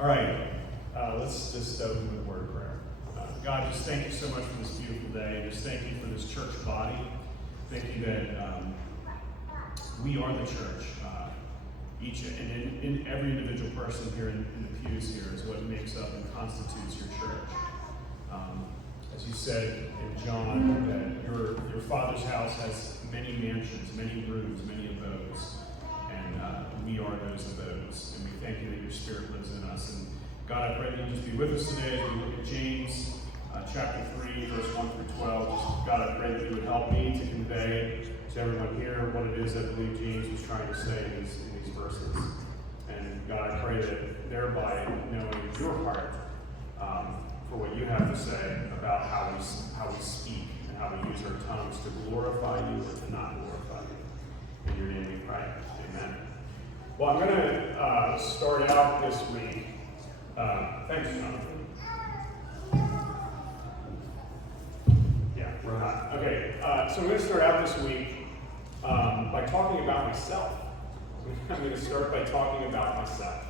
All right, let's just open with a word of prayer. God, just thank you so much for this beautiful day. Just thank you for this church body. Thank you that we are the church. Each and in every individual person here in the pews here is what makes up and constitutes your church. As you said in John, that your Father's house has many mansions, many rooms, many abodes, and we are those abodes. And we thank you that your Spirit lives in us. And God, I pray that you just be with us today as we look at James chapter 3, verse 1 through 12. Just, God, I pray that you would help me to convey to everyone here what it is I believe James was trying to say in these verses. And God, I pray that thereby knowing your heart for what you have to say about how we speak and how we use our tongues to glorify you or to not glorify you. In your name we pray. Amen. Well, I'm going to start out this week. Thanks, Jonathan. Yeah, we're not. Okay, so I'm going to start out this week by talking about myself. I'm going to start by talking about myself.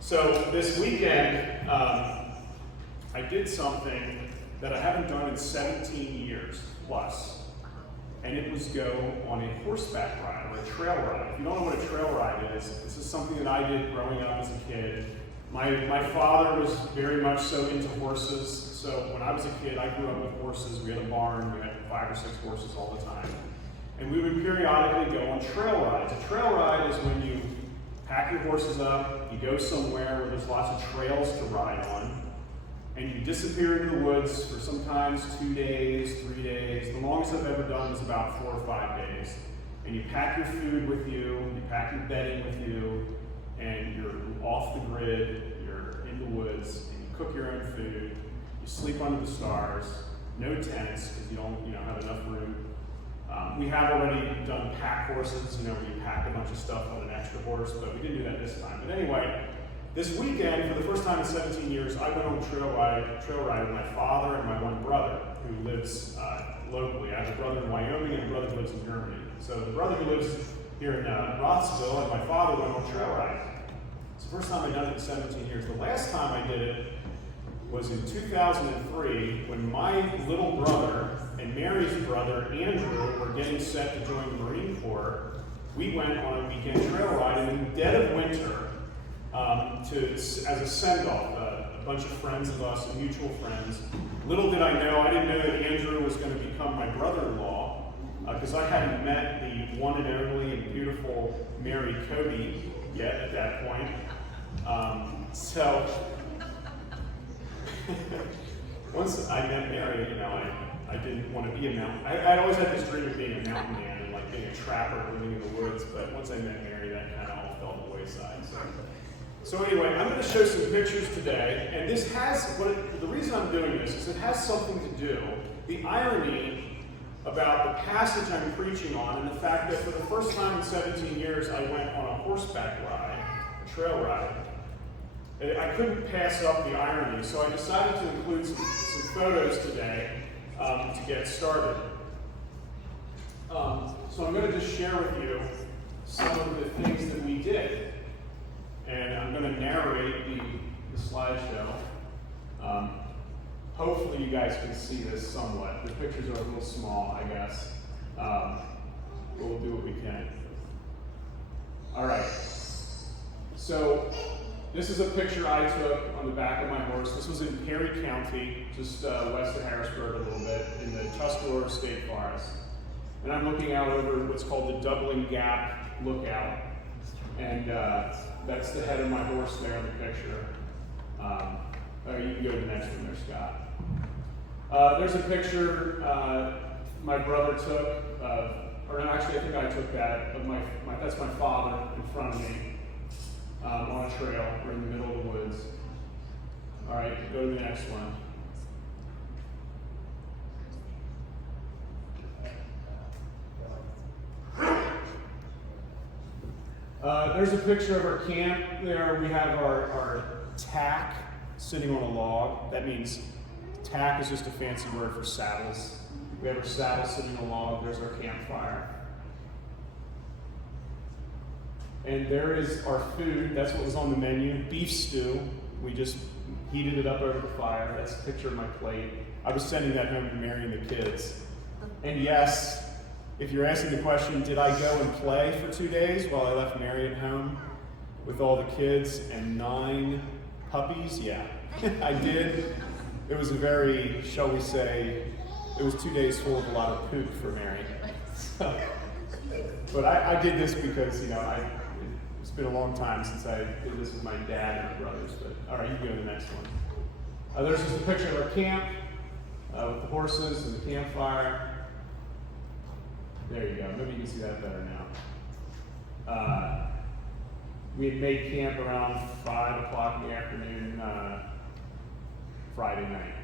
So this weekend, I did something that I haven't done in 17 years plus, and it was go on a horseback ride or a trail ride. If you don't know what a trail ride is, this is something that I did growing up as a kid. My father was very much so into horses, so when I was a kid, I grew up with horses. We had a barn, we had 5 or 6 horses all the time. And we would periodically go on trail rides. A trail ride is when you pack your horses up, you go somewhere where there's lots of trails to ride on, and you disappear into the woods for sometimes 2 days, 3 days. The longest I've ever done is about 4 or 5 days. And you pack your food with you, you pack your bedding with you, and you're off the grid, you're in the woods, and you cook your own food, you sleep under the stars, no tents because you don't have enough room. We have already done pack horses, where you pack a bunch of stuff on an extra horse, but we didn't do that this time. But anyway, this weekend, for the first time in 17 years, I went on a trail ride with my father and my one brother who lives locally. I have a brother in Wyoming and a brother who lives in Germany. So the brother who lives here in Rothsville and my father went on a trail ride. It's the first time I've done it in 17 years. The last time I did it was in 2003 when my little brother and Mary's brother, Andrew, were getting set to join the Marine Corps. We went on a weekend trail ride in the dead of winter as a send-off. A bunch of friends of us, mutual friends. Little did I know, I didn't know that Andrew was going to become my brother-in-law because I hadn't met the one and only and beautiful Mary Cody yet at that point. So once I met Mary, I didn't want to be a mountain. I'd always had this dream of being a mountain man and like being a trapper living in the woods, but once I met Mary, that kind of all fell to the wayside. So anyway, I'm going to show some pictures today, and this has, the reason I'm doing this is it has something to do, the irony about the passage I'm preaching on and the fact that for the first time in 17 years I went on a horseback ride, a trail ride. I couldn't pass up the irony, so I decided to include some photos today to get started. So I'm going to just share with you some of the things that we did. And I'm going to narrate the slideshow. Hopefully you guys can see this somewhat. The pictures are a little small, I guess. But we'll do what we can. All right. So this is a picture I took on the back of my horse. This was in Perry County, just west of Harrisburg a little bit, in the Tuscarora State Forest. And I'm looking out over what's called the Doubling Gap Lookout. And that's the head of my horse there in the picture. You can go to the next one there, Scott. There's a picture my brother took, or no, actually I think I took that, of that's my father in front of me on a trail. We're in the middle of the woods. All right, go to the next one. There's a picture of our camp there. We have our tack sitting on a log. That means tack is just a fancy word for saddles. We have our saddles sitting on a log. There's our campfire. And there is our food. That's what was on the menu. Beef stew. we just heated it up over the fire. That's a picture of my plate. I was sending that home to Mary and the kids. And yes, if you're asking the question, did I go and play for 2 days while I left Mary at home with all the kids and 9 puppies? Yeah, I did. It was a very, shall we say, it was 2 days full of a lot of poop for Mary. But I did this because, it's been a long time since I did this with my dad and my brothers. But all right, you can go to the next one. There's just a picture of our camp with the horses and the campfire. There you go. Maybe you can see that better now. We had made camp around 5 o'clock in the afternoon Friday night.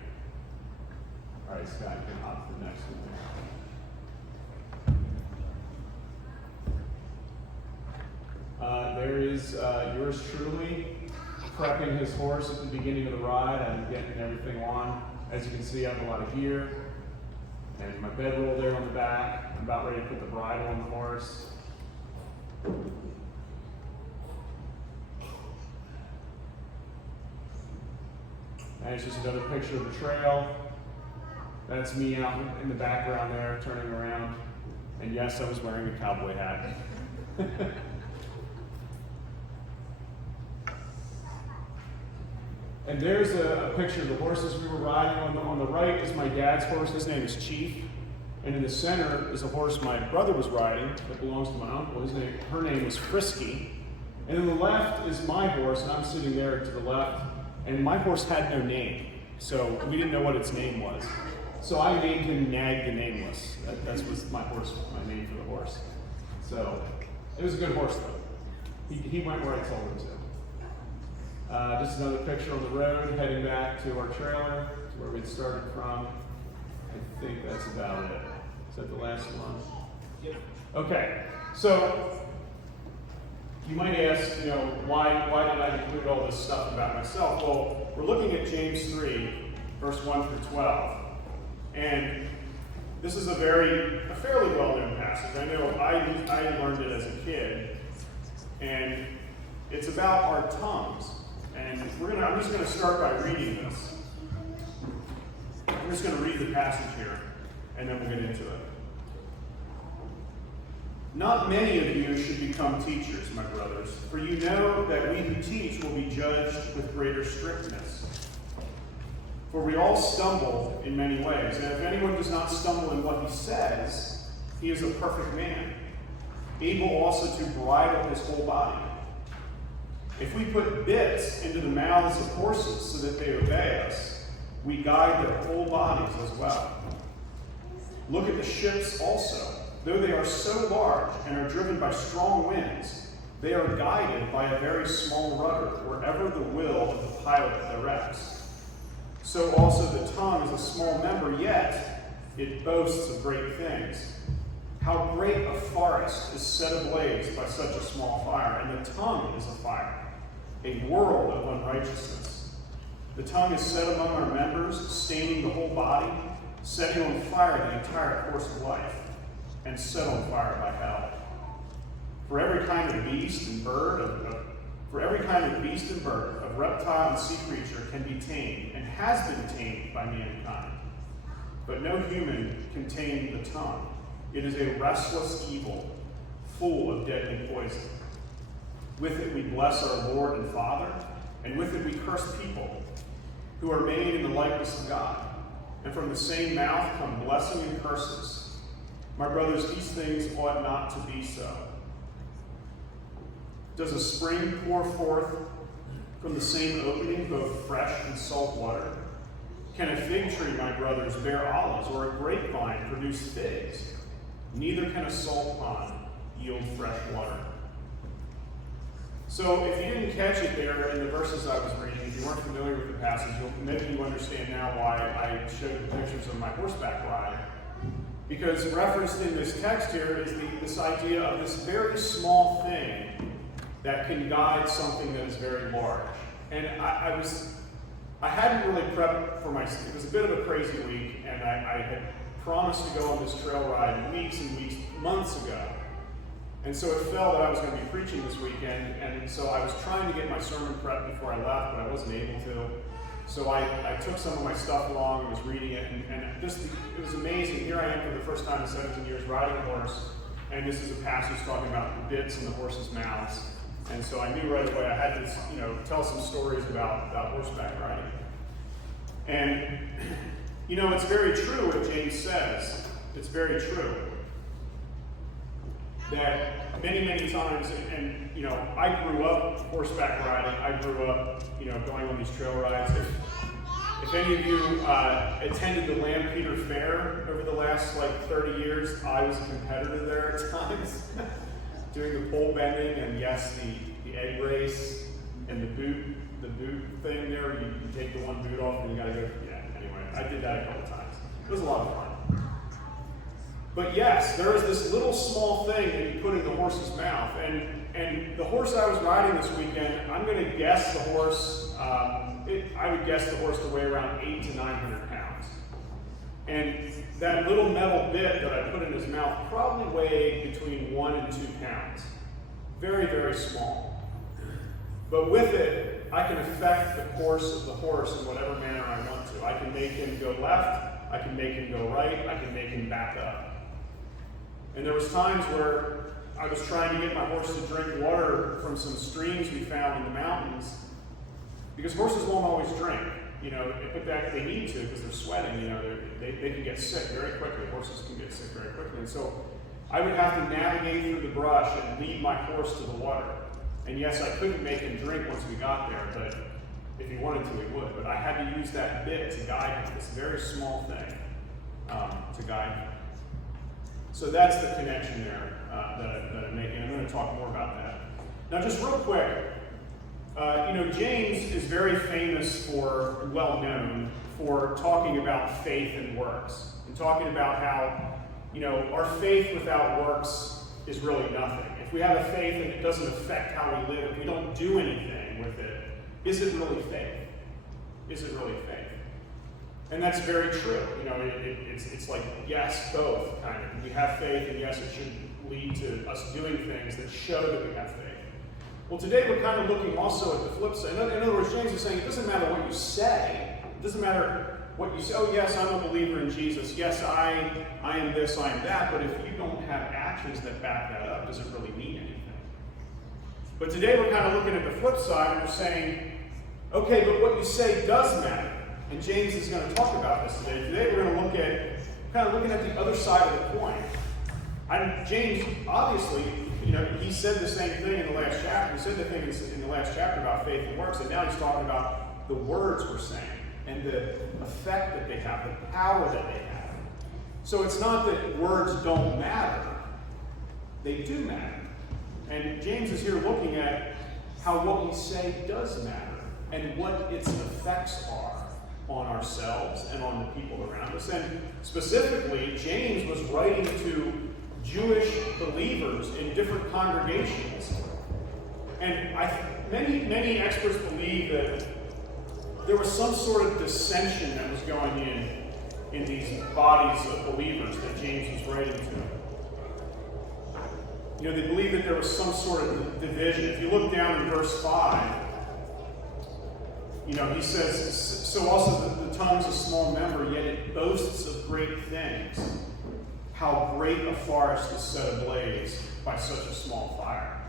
All right, Scott, you can hop to the next one there. There is yours truly prepping his horse at the beginning of the ride and getting everything on. As you can see, I have a lot of gear. And my bedroll there on the back. I'm about ready to put the bridle on the horse. And it's just another picture of the trail. That's me out in the background there, turning around. And yes, I was wearing a cowboy hat. And there's a picture of the horses we were riding. On the right is my dad's horse. His name is Chief. And in the center is a horse my brother was riding that belongs to my uncle. Her name was Frisky. And on the left is my horse, and I'm sitting there to the left. And my horse had no name, so we didn't know what its name was. So I named him Nag the Nameless. That was my name for the horse. So it was a good horse, though. He went where I told him to. Just another picture on the road, heading back to our trailer, to where we'd started from. I think that's about it. Is that the last one? Yep. Okay, so you might ask, why did I include all this stuff about myself? Well, we're looking at James 3, verse 1 through 12. And this is a fairly well-known passage. I know I learned it as a kid. And it's about our tongues. And I'm just going to start by reading this. I'm just going to read the passage here, and then we'll get into it. Not many of you should become teachers, my brothers, for you know that we who teach will be judged with greater strictness. For we all stumble in many ways, and if anyone does not stumble in what he says, he is a perfect man, able also to bridle his whole body. If we put bits into the mouths of horses so that they obey us, we guide their whole bodies as well. Look at the ships also. Though they are so large and are driven by strong winds, they are guided by a very small rudder wherever the will of the pilot directs. So also the tongue is a small member, yet it boasts of great things. How great a forest is set ablaze by such a small fire, and the tongue is a fire, a world of unrighteousness. The tongue is set among our members, staining the whole body, setting on fire the entire course of life, and set on fire by hell. For every kind of beast and bird, of reptile and sea creature can be tamed, and has been tamed by mankind. But no human can tame the tongue. It is a restless evil, full of deadly poison. With it we bless our Lord and Father, and with it we curse people who are made in the likeness of God. And from the same mouth come blessing and curses. My brothers, these things ought not to be so. Does a spring pour forth from the same opening both fresh and salt water? Can a fig tree, my brothers, bear olives, or a grapevine produce figs? Neither can a salt pond yield fresh water. So if you didn't catch it there in the verses I was reading, if you weren't familiar with the passage, maybe you understand now why I showed the pictures of my horseback ride. Because referenced in this text here is this idea of this very small thing that can guide something that is very large. And I hadn't really prepped for it was a bit of a crazy week, and I had promised to go on this trail ride weeks and weeks, months ago. And so it fell that I was going to be preaching this weekend, and so I was trying to get my sermon prepped before I left, but I wasn't able to. So I took some of my stuff along and was reading it, and just, it was amazing. Here I am for the first time in 17 years riding a horse, and this is a passage talking about the bits in the horses' mouths. And so I knew right away I had to, tell some stories about horseback riding. And, it's very true what James says. It's very true. That many, many times, and I grew up horseback riding. I grew up, going on these trail rides. If any of you attended the Lampeter Fair over the last 30 years, I was a competitor there at times, doing the pole bending and yes, the egg race and the boot thing there. You take the one boot off and you gotta go. Yeah. Anyway, I did that a couple times. It was a lot of fun. But yes, there is this little small thing that you put in the horse's mouth. And the horse I was riding this weekend, I'm going to guess the horse, I would guess the horse to weigh around 800 to 900 pounds. And that little metal bit that I put in his mouth probably weighed between 1 and 2 pounds. Very, very small. But with it, I can affect the course of the horse in whatever manner I want to. I can make him go left, I can make him go right, I can make him back up. And there was times where I was trying to get my horse to drink water from some streams we found in the mountains, because horses won't always drink. They need to because they're sweating. They can get sick very quickly. Horses can get sick very quickly. And so I would have to navigate through the brush and lead my horse to the water. And yes, I couldn't make him drink once we got there, but if he wanted to, he would. But I had to use that bit to guide him, this very small thing to guide him. So that's the connection there that I'm making. I'm going to talk more about that. Now, just real quick, James is very famous for, well known, for talking about faith and works, and talking about how, our faith without works is really nothing. If we have a faith and it doesn't affect how we live, if we don't do anything with it, is it really faith? Is it really faith? And that's very true. It's like, yes, both, kind of. We have faith, and yes, it should lead to us doing things that show that we have faith. Well, today we're kind of looking also at the flip side. In other words, James is saying it doesn't matter what you say. It doesn't matter what you say. Oh, yes, I'm a believer in Jesus. Yes, I am this, I am that. But if you don't have actions that back that up, does it really mean anything? But today we're kind of looking at the flip side, and we're saying, okay, but what you say does matter. And James is going to talk about this today. Today we're going to look at, looking at the other side of the coin. James, obviously, he said the same thing in the last chapter. He said the thing in the last chapter about faith and works, and now he's talking about the words we're saying and the effect that they have, the power that they have. So it's not that words don't matter. They do matter. And James is here looking at how what we say does matter and what its effects are on ourselves and on the people around us. And specifically, James was writing to Jewish believers in different congregations. And many experts believe that there was some sort of dissension that was going in these bodies of believers that James was writing to. They believe that there was some sort of division. If you look down in verse 5, he says, so also the tongue is a small member, yet it boasts of great things. How great a forest is set ablaze by such a small fire.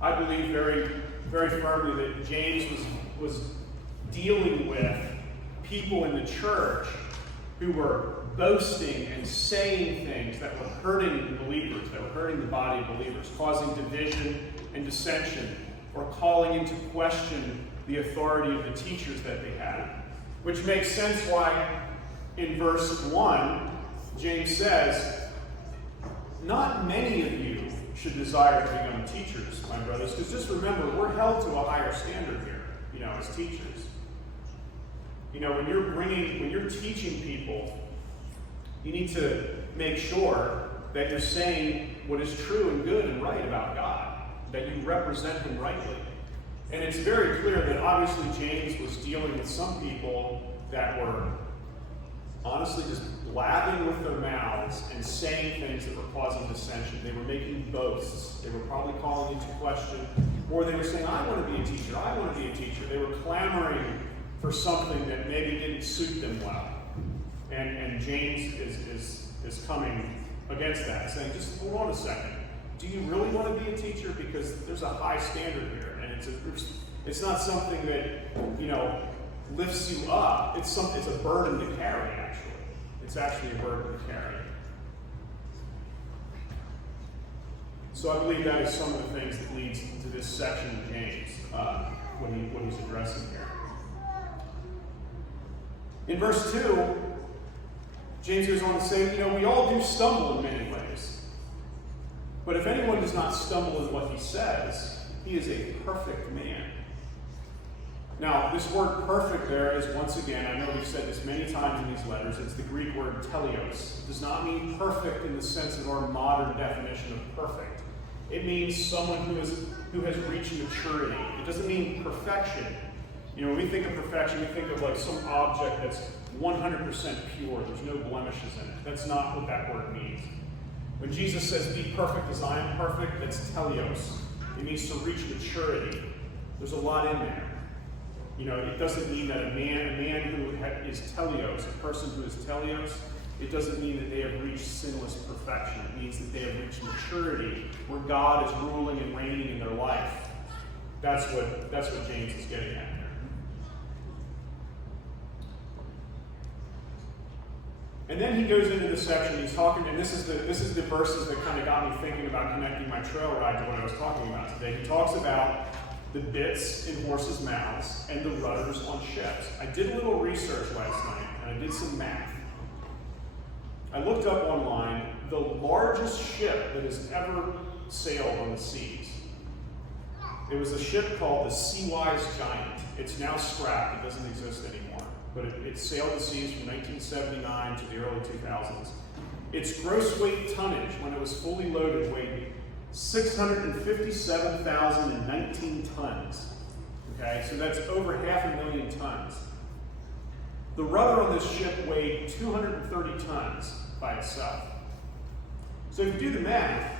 I believe very, very firmly that James was dealing with people in the church who were boasting and saying things that were hurting the believers, that were hurting the body of believers, causing division and dissension, or calling into question the authority of the teachers that they had. Which makes sense why in verse 1, James says, not many of you should desire to become teachers, my brothers, because just remember, we're held to a higher standard here, as teachers. When you're teaching people, you need to make sure that you're saying what is true and good and right about God, that you represent Him rightly. And it's very clear that obviously James was dealing with some people that were honestly just blabbing with their mouths and saying things that were causing dissension. They were making boasts. They were probably calling into question, or they were saying, I want to be a teacher, I want to be a teacher. They were clamoring for something that maybe didn't suit them well. And James is coming against that, saying, just hold on a second. Do you really want to be a teacher? Because there's a high standard here, and it's not something that, lifts you up. It's a burden to carry, actually. It's actually a burden to carry. So I believe that is some of the things that leads to this section of James, what he's addressing here. In verse 2, James goes on to say, we all do stumble in many ways. But if anyone does not stumble in what he says, he is a perfect man. Now, this word perfect there is, once again, I know we've said this many times in these letters, it's the Greek word teleos. It does not mean perfect in the sense of our modern definition of perfect. It means someone who has reached maturity. It doesn't mean perfection. When we think of perfection, we think of like some object that's 100% pure. There's no blemishes in it. That's not what that word means. When Jesus says, be perfect as I am perfect, that's teleos. It means to reach maturity. There's a lot in there. It doesn't mean that a man who is teleos, a person who is teleos, it doesn't mean that they have reached sinless perfection. It means that they have reached maturity, where God is ruling and reigning in their life. That's what James is getting at here. And then he goes into the section, he's talking, and this is the verses that kind of got me thinking about connecting my trail ride to what I was talking about today. He talks about the bits in horses' mouths and the rudders on ships. I did a little research last night, and I did some math. I looked up online the largest ship that has ever sailed on the seas. It was a ship called the Seawise Giant. It's now scrapped, it doesn't exist anymore. But it sailed the seas from 1979 to the early 2000s. Its gross weight tonnage, when it was fully loaded, weighed 657,019 tons. Okay, so that's over 500,000 tons. The rudder on this ship weighed 230 tons by itself. So if you do the math,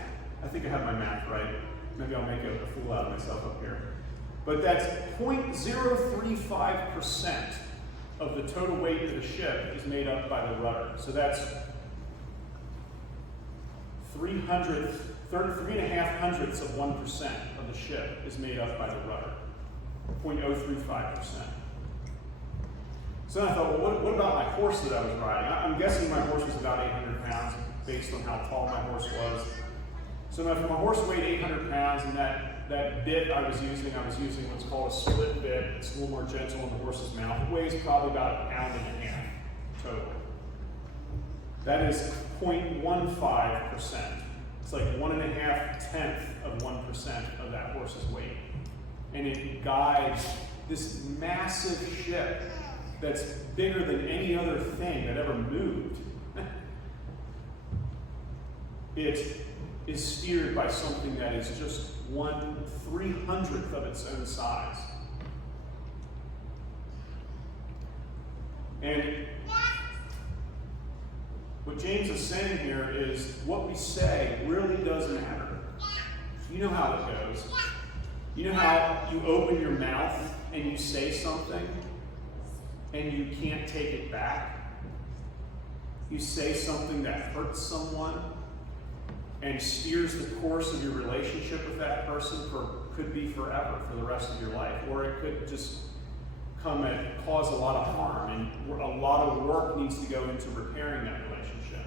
I think I have my math right. Maybe I'll make a fool out of myself up here. But that's 0.035% of the total weight of the ship is made up by the rudder. So that's 3.5 hundredths of 1% of the ship is made up by the rudder. 0.035%. So then I thought, well, what about my horse that I was riding? I'm guessing my horse was about 800 pounds based on how tall my horse was. So now if my horse weighed 800 pounds and that bit I was using what's called a split bit. It's a little more gentle in the horse's mouth. It weighs probably about 1.5 pounds total. That is 0.15%. It's like 1.5 of 1% of that horse's weight. And it guides this massive ship that's bigger than any other thing that ever moved. It is steered by something that is just 1/300th of its own size. And what James is saying here is what we say really does matter. You know how it goes. You know how you open your mouth and you say something and you can't take it back? You say something that hurts someone and steers the course of your relationship with that person could be forever, for the rest of your life. Or it could just come and cause a lot of harm, and a lot of work needs to go into repairing that relationship.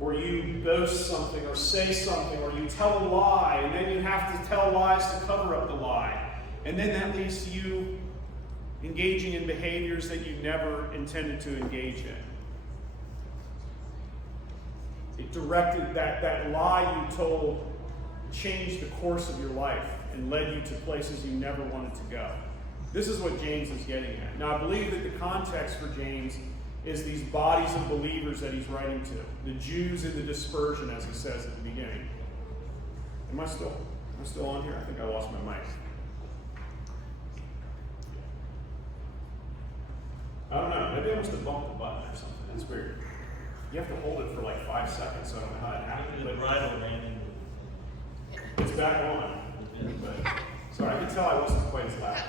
Or you boast something, or say something, or you tell a lie, and then you have to tell lies to cover up the lie. And then that leads to you engaging in behaviors that you never intended to engage in. It directed that lie you told changed the course of your life and led you to places you never wanted to go. This is what James is getting at. Now, I believe that the context for James is these bodies of believers that he's writing to. The Jews in the dispersion, as he says at the beginning. Am I still on here? I think I lost my mic. I don't know. know. Maybe I must have bumped the button or something. It's weird. You have to hold it for like 5 seconds, so I don't know how that happened. The But bridle ran into it's back on. But, sorry, I can tell I wasn't quite as loud.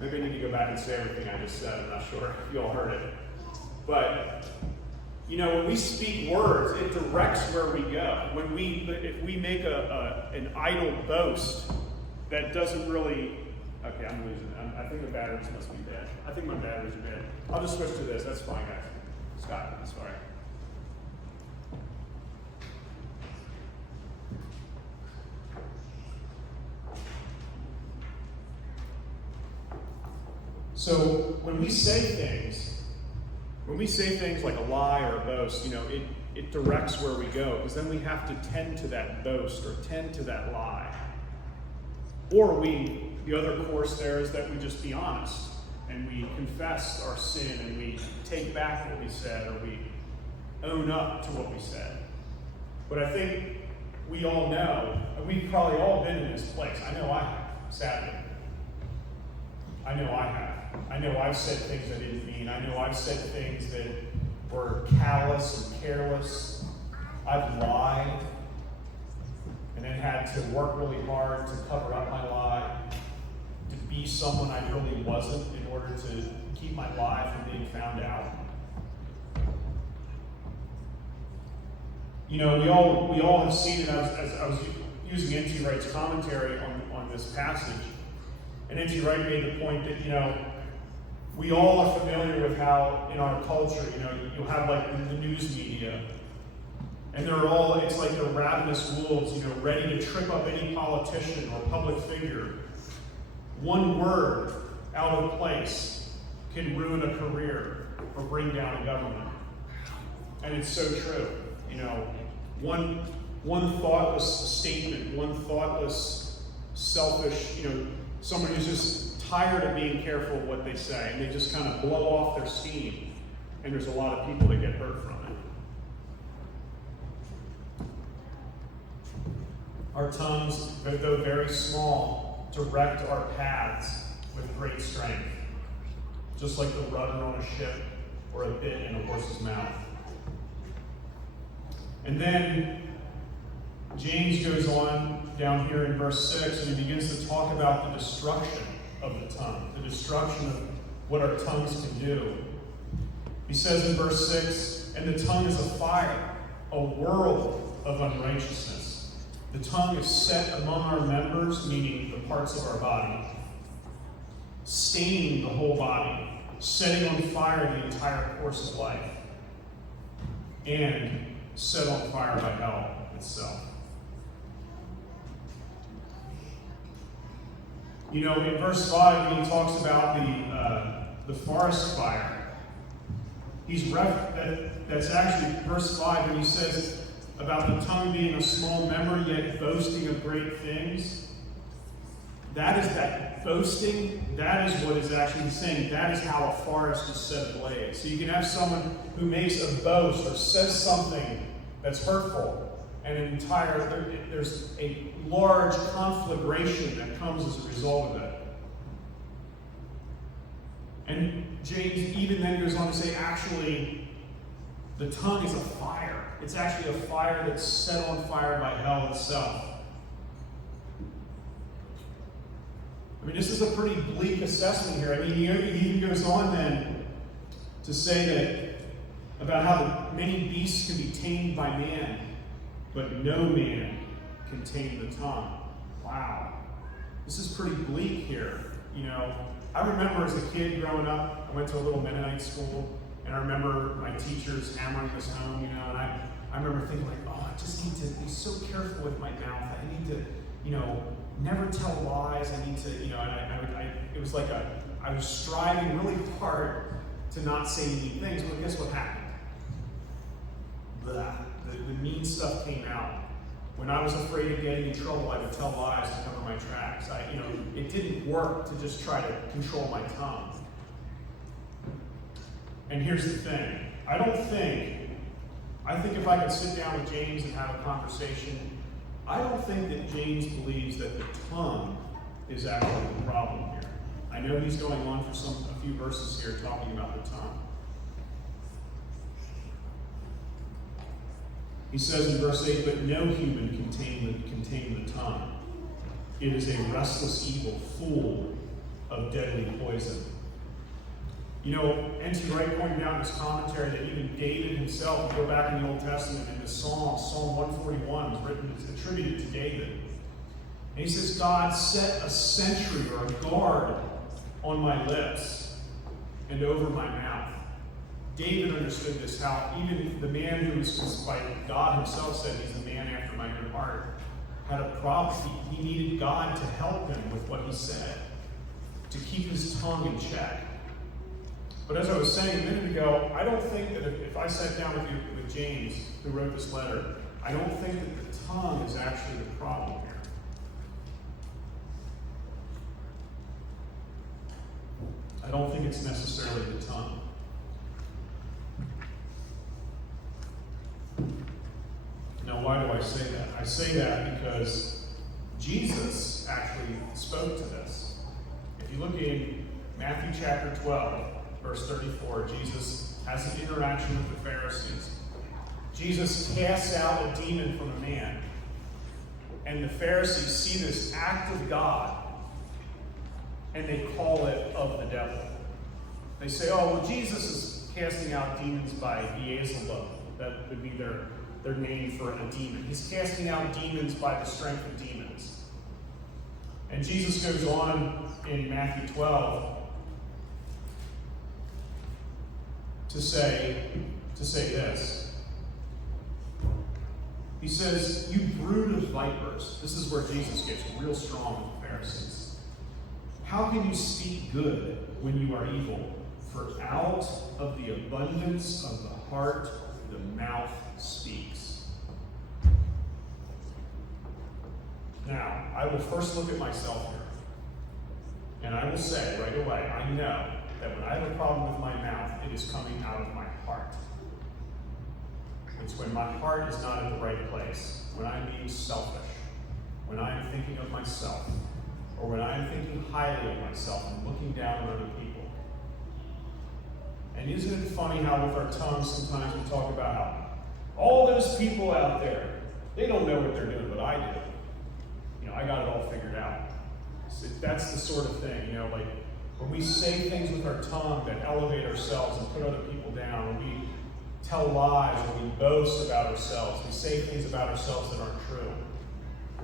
Maybe I need to go back and say everything I just said. I'm not sure if you all heard it. But, you know, when we speak words, it directs where we go. If we make an idle boast that doesn't really, okay, I'm losing it. I think the batteries must be bad. I think my batteries are bad. I'll just switch to this. That's fine, guys. Scott, that's fine. So when we say things like a lie or a boast, you know, it directs where we go, because then we have to tend to that boast or tend to that lie. Or the other course there is that we just be honest and we confess our sin and we take back what we said, or we own up to what we said. But I think we all know, and we've probably all been in this place. I know I have, sadly. I know I have. I know I've said things I didn't mean. I know I've said things that were callous and careless. I've lied and then had to work really hard to cover up my lie, to be someone I really wasn't in order to keep my lie from being found out. You know, we all have seen it. As I was using N.T. Wright's commentary on this passage, and N.T. Wright made the point that, you know, we all are familiar with how in our culture, you know, you'll have like the news media, and it's like they're ravenous wolves, you know, ready to trip up any politician or public figure. One word out of place can ruin a career or bring down a government. And it's so true. You know, one thoughtless statement, one thoughtless, selfish, you know, someone who's just tired of being careful of what they say, and they just kind of blow off their steam, and there's a lot of people that get hurt from it. Our tongues, though very small, direct our paths with great strength, just like the rudder on a ship or a bit in a horse's mouth. And then James goes on down here in verse 6, and he begins to talk about the destruction of the tongue, the destruction of what our tongues can do. He says in verse 6, and the tongue is a fire, a world of unrighteousness. The tongue is set among our members, meaning the parts of our body, staining the whole body, setting on fire the entire course of life, and set on fire by hell itself. You know, in verse 5, when he talks about the forest fire, that's actually verse 5 when he says about the tongue being a small member yet boasting of great things. That is that boasting, that is what is actually saying. That is how a forest is set ablaze. So you can have someone who makes a boast or says something that's hurtful, and there's a large conflagration that comes as a result of it. And James even then goes on to say, actually, the tongue is a fire. It's actually a fire that's set on fire by hell itself. I mean, this is a pretty bleak assessment here. I mean, he even goes on then to say that about how many beasts can be tamed by man, but no man can tame the tongue. Wow. This is pretty bleak here. You know, I remember as a kid growing up, I went to a little Mennonite school, and I remember my teachers hammering this home, you know, and I remember thinking like, oh, I just need to be so careful with my mouth. I need to, you know, never tell lies. I need to, you know, and it was like I was striving really hard to not say mean things, but guess what happened? The mean stuff came out. When I was afraid of getting in trouble, I would tell lies to cover my tracks. It didn't work to just try to control my tongue. And here's the thing. I think if I could sit down with James and have a conversation, I don't think that James believes that the tongue is actually the problem here. I know he's going on for a few verses here talking about the tongue. He says in verse 8, but no human can tame the tongue. It is a restless evil, full of deadly poison. You know, N.T. Wright pointed out in his commentary that even David himself, if you go back in the Old Testament, in the Psalm 141 is written, it's attributed to David. And he says, God, set a sentry or a guard on my lips and over my mouth. David understood this, how even the man who was, by God himself said he's a man after my own heart, had a problem. He needed God to help him with what he said, to keep his tongue in check. But as I was saying a minute ago, I don't think that if I sat down with James, who wrote this letter, I don't think that the tongue is actually the problem here. I don't think it's necessarily the tongue. Now, why do I say that? I say that because Jesus actually spoke to this. If you look in Matthew chapter 12, verse 34, Jesus has an interaction with the Pharisees. Jesus casts out a demon from a man, and the Pharisees see this act of God, and they call it of the devil. They say, oh, well, Jesus is casting out demons by Beelzebub. That would be their name for a demon. He's casting out demons by the strength of demons. And Jesus goes on in Matthew 12 to say this. He says, you brood of vipers. This is where Jesus gets real strong with the Pharisees. How can you speak good when you are evil? For out of the abundance of the heart, the mouth speaks. Now, I will first look at myself here. And I will say right away, I know that when I have a problem with my mouth, it is coming out of my heart. It's when my heart is not in the right place, when I'm being selfish, when I am thinking of myself, or when I am thinking highly of myself and looking down on other people. And isn't it funny how with our tongues sometimes we talk about how all those people out there, they don't know what they're doing, but I do. You know, I got it all figured out. So that's the sort of thing, you know, like when we say things with our tongue that elevate ourselves and put other people down, when we tell lies, when we boast about ourselves, we say things about ourselves that aren't true,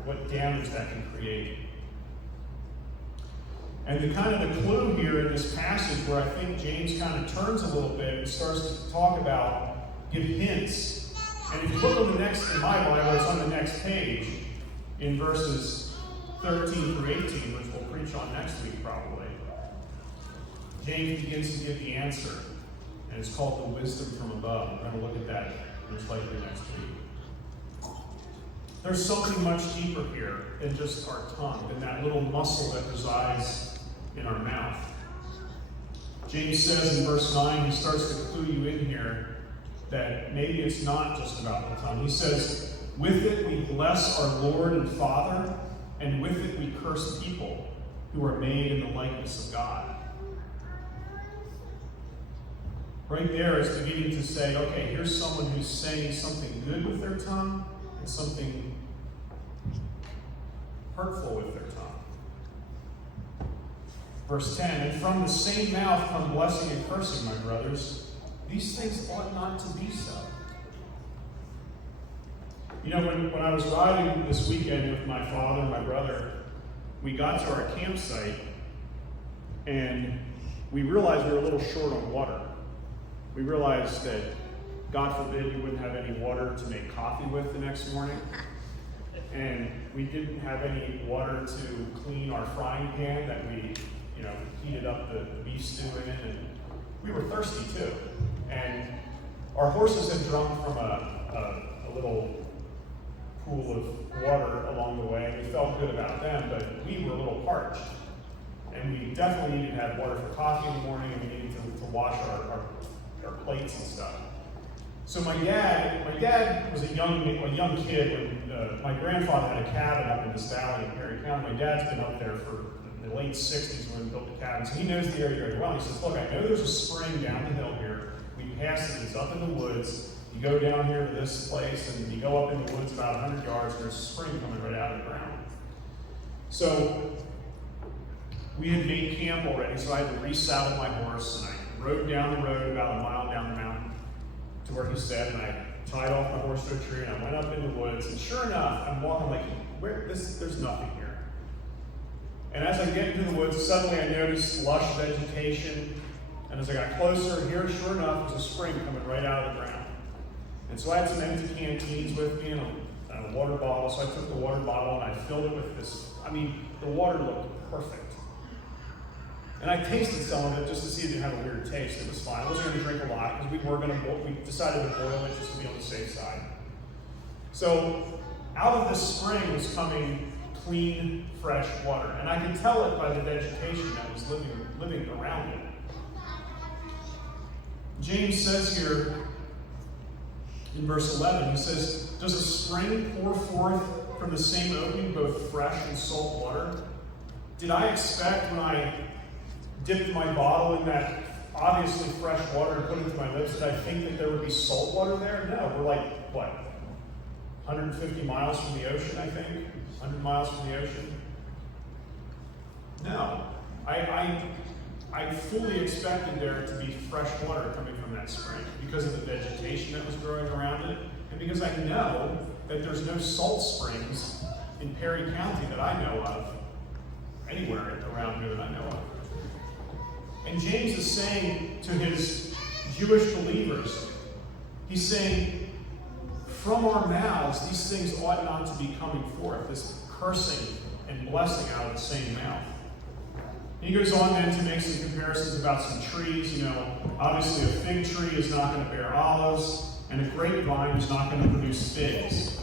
what damage that can create. And the kind of the clue here in this passage where I think James kind of turns a little bit and starts to talk about, give hints. And if you look on the next, in my Bible, it's on the next page, in verses 13 through 18, which we'll preach on next week probably. James begins to give the answer, and it's called the wisdom from above. We're going to look at that much later next week. There's something much deeper here than just our tongue, than that little muscle that resides in our mouth. James says in verse 9, he starts to clue you in here that maybe it's not just about the tongue. He says, with it we bless our Lord and Father, and with it we curse people who are made in the likeness of God. Right there is beginning to say, okay, here's someone who's saying something good with their tongue and something hurtful with their tongue. Verse 10, and from the same mouth come blessing and cursing, my brothers. These things ought not to be so. You know, when I was riding this weekend with my father and my brother, we got to our campsite, and we realized we were a little short on water. We realized that, God forbid, we wouldn't have any water to make coffee with the next morning. And we didn't have any water to clean our frying pan that we, heated up the beef stew in it, and we were thirsty too. And our horses had drunk from a little pool of water along the way, and we felt good about them, but we were a little parched. And we definitely needed to have water for coffee in the morning, and we needed to wash our plates and stuff. So my dad was a young kid when my grandfather had a cabin up in this valley in Perry County. My dad's been up there for the late 60s when we built the cabin. So he knows the area very well. He says, look, I know there's a spring down the hill here. We passed it. It's up in the woods. You go down here to this place, and you go up in the woods about 100 yards, and there's a spring coming right out of the ground. So we had made camp already, so I had to resaddle my horse, and I rode down the road about a mile down the mountain to where he said, and I tied off my horse to a tree, and I went up in the woods, and sure enough, I'm walking like, there's nothing here. And as I get into the woods, suddenly I noticed lush vegetation, and as I got closer, here, sure enough, was a spring coming right out of the ground. And so I had some empty canteens with me and a water bottle, so I took the water bottle and I filled it with this. I mean, the water looked perfect. And I tasted some of it just to see if it had a weird taste. It was fine. I wasn't going to drink a lot because we decided to boil it just to be on the safe side. So out of the spring was coming clean, fresh water. And I could tell it by the vegetation that was living around it. James says here in verse 11, he says, does a spring pour forth from the same opening both fresh and salt water? Did I expect when I dipped my bottle in that obviously fresh water and put it to my lips, did I think that there would be salt water there? No, we're like, what, 150 miles from the ocean, I think? 100 miles from the ocean? No. I fully expected there to be fresh water coming from that spring because of the vegetation that was growing around it, and because I know that there's no salt springs in Perry County that I know of, anywhere around here that I know of. And James is saying to his Jewish believers, he's saying, from our mouths, these things ought not to be coming forth, this cursing and blessing out of the same mouth. And he goes on then to make some comparisons about some trees. You know, obviously a fig tree is not going to bear olives, and a grapevine is not going to produce figs.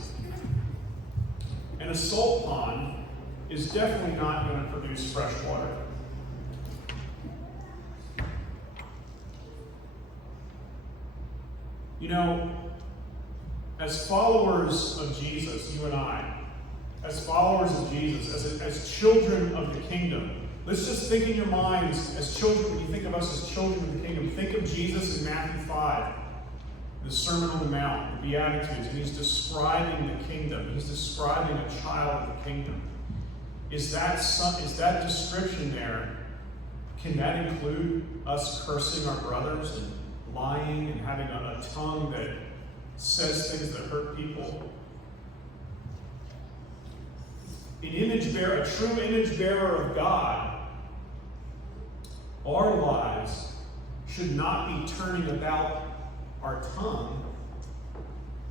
And a salt pond is definitely not going to produce fresh water. You know, as followers of Jesus, you and I, as followers of Jesus, as children of the kingdom, let's just think in your minds, as children, when you think of us as children of the kingdom, think of Jesus in Matthew 5, the Sermon on the Mount, the Beatitudes, and he's describing the kingdom. He's describing a child of the kingdom. Is that description there, can that include us cursing our brothers and lying and having a tongue that says things that hurt people? A true image bearer of God, our lives should not be turning about our tongue,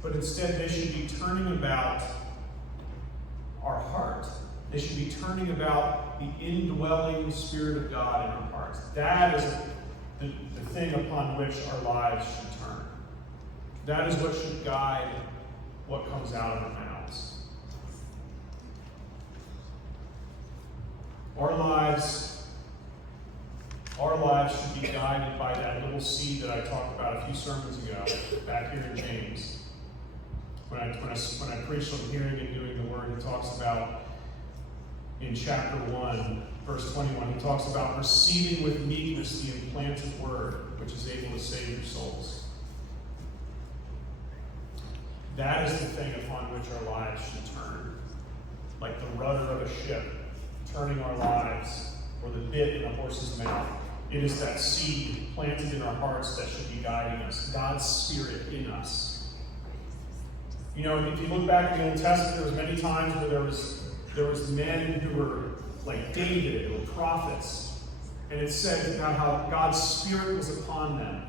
but instead they should be turning about our heart. They should be turning about the indwelling Spirit of God in our hearts. That is the thing upon which our lives should turn. That is what should guide what comes out of our mouths. Our lives should be guided by that little seed that I talked about a few sermons ago, back here in James. When I preached on hearing and doing the word, he talks about, in chapter 1, verse 21, he talks about receiving with meekness the implanted word, which is able to save your souls. That is the thing upon which our lives should turn. Like the rudder of a ship, turning our lives, or the bit in a horse's mouth. It is that seed planted in our hearts that should be guiding us, God's Spirit in us. You know, if you look back in the Old Testament, there was many times where there was men who were like David, or prophets, and it said about how God's Spirit was upon them.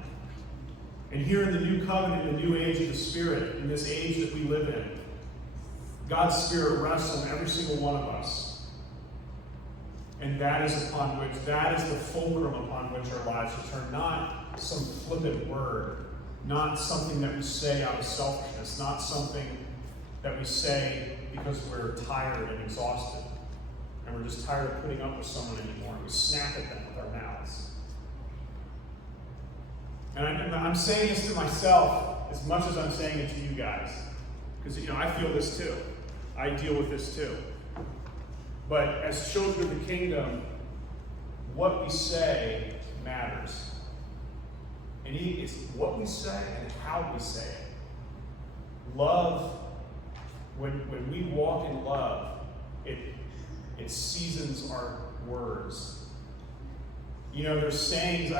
And here in the new covenant, the new age of the Spirit, in this age that we live in, God's Spirit rests on every single one of us. And that is the fulcrum upon which our lives should turn, not some flippant word, not something that we say out of selfishness, not something that we say because we're tired and exhausted, and we're just tired of putting up with someone anymore. We snap at them with our mouths. And I'm saying this to myself as much as I'm saying it to you guys, because I feel this too. I deal with this too. But as children of the kingdom, what we say matters. And it's what we say and how we say it. Love, when we walk in love, it seasons our words. You know, there's sayings,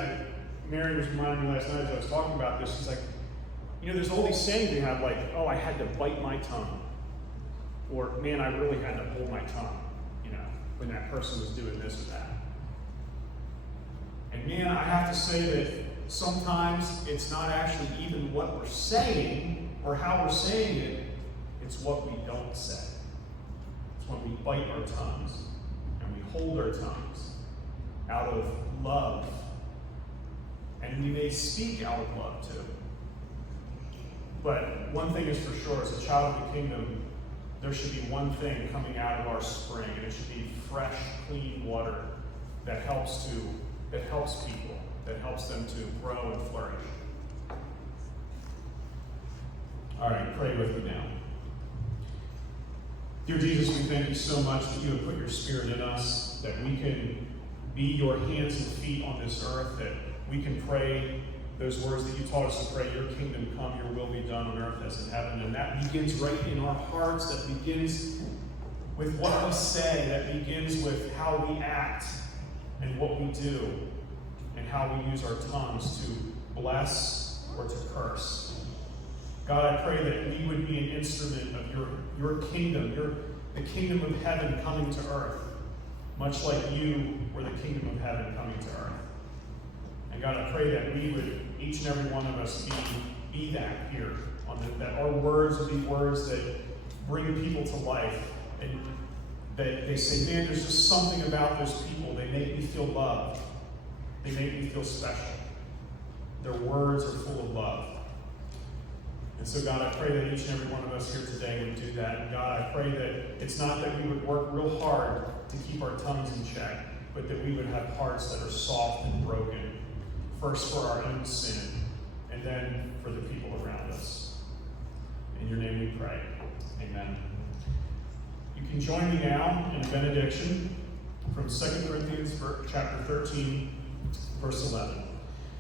Mary was reminding me last night as I was talking about this, she's like, you know, there's all these sayings we have like, oh, I had to bite my tongue. Or, man, I really had to hold my tongue, you know, when that person was doing this or that. And man, I have to say that sometimes it's not actually even what we're saying or how we're saying it, it's what we don't say. It's when we bite our tongues and we hold our tongues out of love. And we may speak out of love too. But one thing is for sure, as a child of the kingdom, there should be one thing coming out of our spring, and it should be fresh, clean water that helps people, that helps them to grow and flourish. All right, pray with me now. Dear Jesus, we thank you so much that you have put your Spirit in us, that we can be your hands and feet on this earth, that we can pray those words that you taught us to pray, your kingdom come, your will be done on earth as in heaven. And that begins right in our hearts, that begins with what we say, that begins with how we act and what we do, and how we use our tongues to bless or to curse. God, I pray that we would be an instrument of your kingdom, the kingdom of heaven coming to earth, much like you were the kingdom of heaven coming to earth. And God, I pray that we would, each and every one of us, be that here, that our words would be words that bring people to life, and that they say, man, there's just something about those people. They make me feel loved. They make me feel special. Their words are full of love. And so, God, I pray that each and every one of us here today would do that. And God, I pray that it's not that we would work real hard to keep our tongues in check, but that we would have hearts that are soft and broken, first for our own sin, and then for the people around us. In your name we pray. Amen. You can join me now in a benediction from 2 Corinthians chapter 13, verse 11.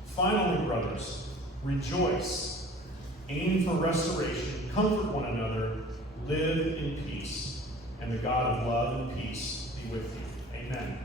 Finally, brothers, rejoice, aim for restoration, comfort one another, live in peace, and the God of love and peace be with you. Amen.